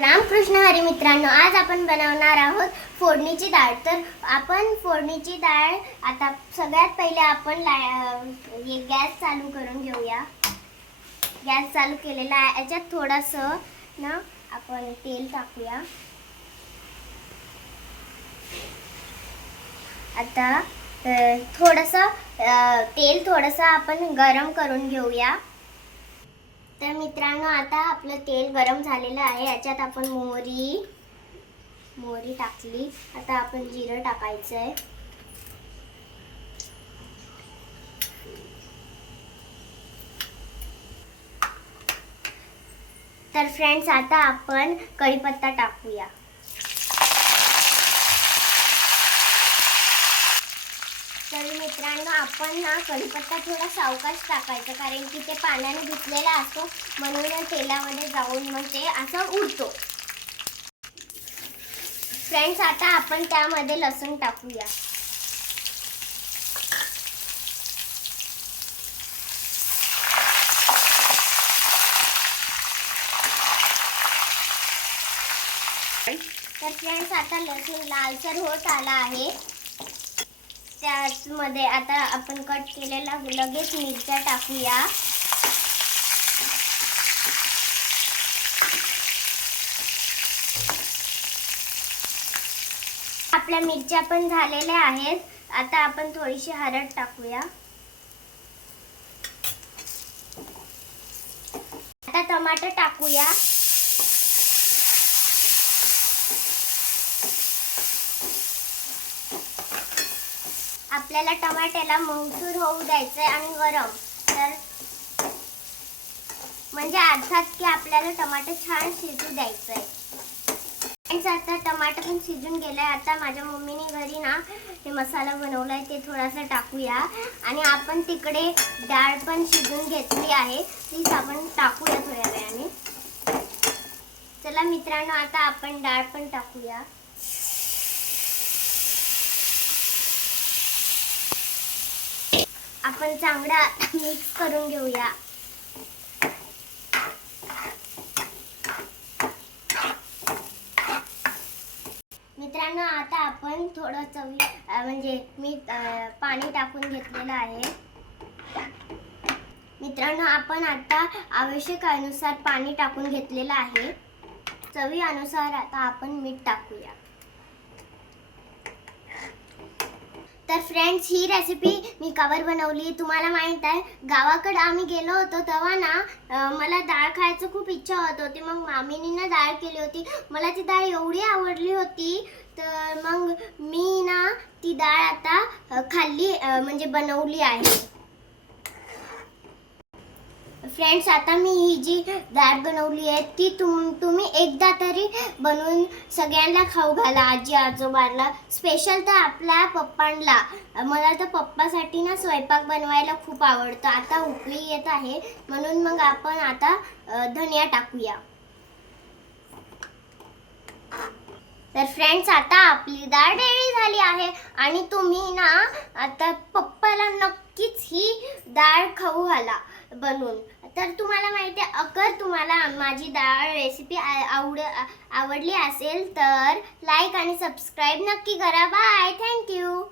रामकृष्ण हरी मित्रांनो, आज आपण बनवणार आहोत फोडणीची डाळ। तर आपण फोडणीची डाळ आता सगळ्यात पहिले आपण गॅस चालू करून घेऊया। गॅस चालू केलेला आहे। याच्यात थोडंसं ना आपण तेल टाकूया। आता तेल आपण गरम करून घेऊया। तर मित्रांनो, आता आपलं तेल गरम झालेलं आहे। याच्यात आपण मोहरी टाकली। आता आपण जिरं टाकायचंय। तर फ्रेंड्स, आता आपण कढीपत्ता टाकूया। तर मित्रांनो, आपण ना कढीपत्ता थोडा सावकाश टाकायचा, कारण की ते पाण्याने धुतलेला असतो, म्हणून तेलामध्ये जाऊन मग ते असं उडतो। फ्रेंड्स, आता आपण त्यामध्ये लसूण टाकूया। तर फ्रेंड्स, आता लसूण लालसर होत आला आहे। त्यामध्ये आता आपण कट केलेला लगेच मिरच्या टाकूया। आपल्या मिरच्या पण झालेल्या आहेत। आता आपण थोडीशी हळद टाकूया। आता टमाटर टाकूया। आपल्याला टमाट्याला मऊसूर होऊ द्यायचंय आणि गरम, तर म्हणजे अर्थात की आपल्याला टमाटर छान शिजू द्यायचंय। आता टमाटर पण शिजून गेलाय। आता माझ्या मम्मीने घरी ना हे मसाला बनवलाय, ते थोडासा टाकूया। आणि आपण तिकडे डाळ पण शिजून घेतली आहे, तीच आपण टाकूया थोड्या वेळाने। चला मित्रांनो, आता आपण डाळ पण टाकूया। आपण चांगला मिक्स करून घेऊया। मित्रांनो, आता आपण थोडं मी पाणी टाकून घेतलेलं आहे। मित्रांनो, आपण आता आवश्यकतेनुसार पाणी टाकून घेतलेलं आहे। चवीनुसार आता आपण मीठ टाकूया। तर फ्रेंड्स, ही रेसिपी मी कवर बनवली। तुम्हाला माहित आहे, गावाकडे आम्ही गेलो होतो तेव्हा ना मला डाळ खायचं खूप इच्छा होत होती। मग मामीनी ना डाळ केली होती। मला ती डाळ एवढी आवडली होती, तर मग मी ना ती डाळ आता खाल्ली, म्हणजे बनवली आहे। फ्रेंड्स, आता मी ही जी डाळ बनवली आहे ती तुम्ही एकदा तरी बनवून सगळ्यांना खाऊ घाला, आजी आजोबांना, स्पेशल तर आपल्या पप्पांना। मला तर पप्पासाठी ना स्वयंपाक बनवायला खूप आवडतं। आता उकळी येत आहे, म्हणून मग आपण आता धनिया टाकूया। तर फ्रेंड्स, आता आपली डाळ रेडी झाली आहे। आणि तुम्ही ना आता पप्पाला नक्कीच ही डाळ खाऊ घाला बनवून। तर तुम्हाला माहिती आहे, अगर तुम्हाला माझी डाळ रेसिपी आवडली असेल तर लाईक आणि सबस्क्राईब नक्की करा। Bye, thank you.